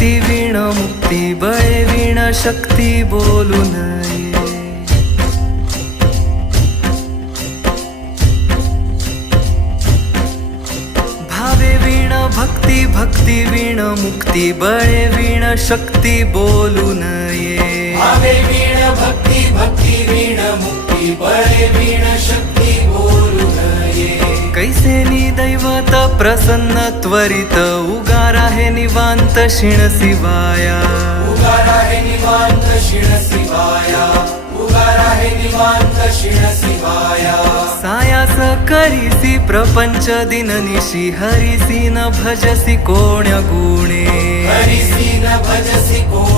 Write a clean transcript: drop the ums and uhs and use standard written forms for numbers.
भक्ती वीण मुक्ती बळे वीण शक्ती बोलू नये. भावे वीण भक्ती भक्ती वीण मुक्ती बळे वीण शक्ती बोलू नये. भावे वीण भक्ती भक्ती वीण मुक्ती बळे वीण शक्ती बोलू नये. कैसे दैवत प्रसन्न त्वरित उगार आहे निवांत शिण शिवाया. उगार आहे निवांत शिण शिवाया. उगार आहे निवांत शिण शिवाया. सायास करीसी प्रपंच दिननिशी हरिसी न भजसी कोण्य गुणे. हरिसी न भजसी कोण्य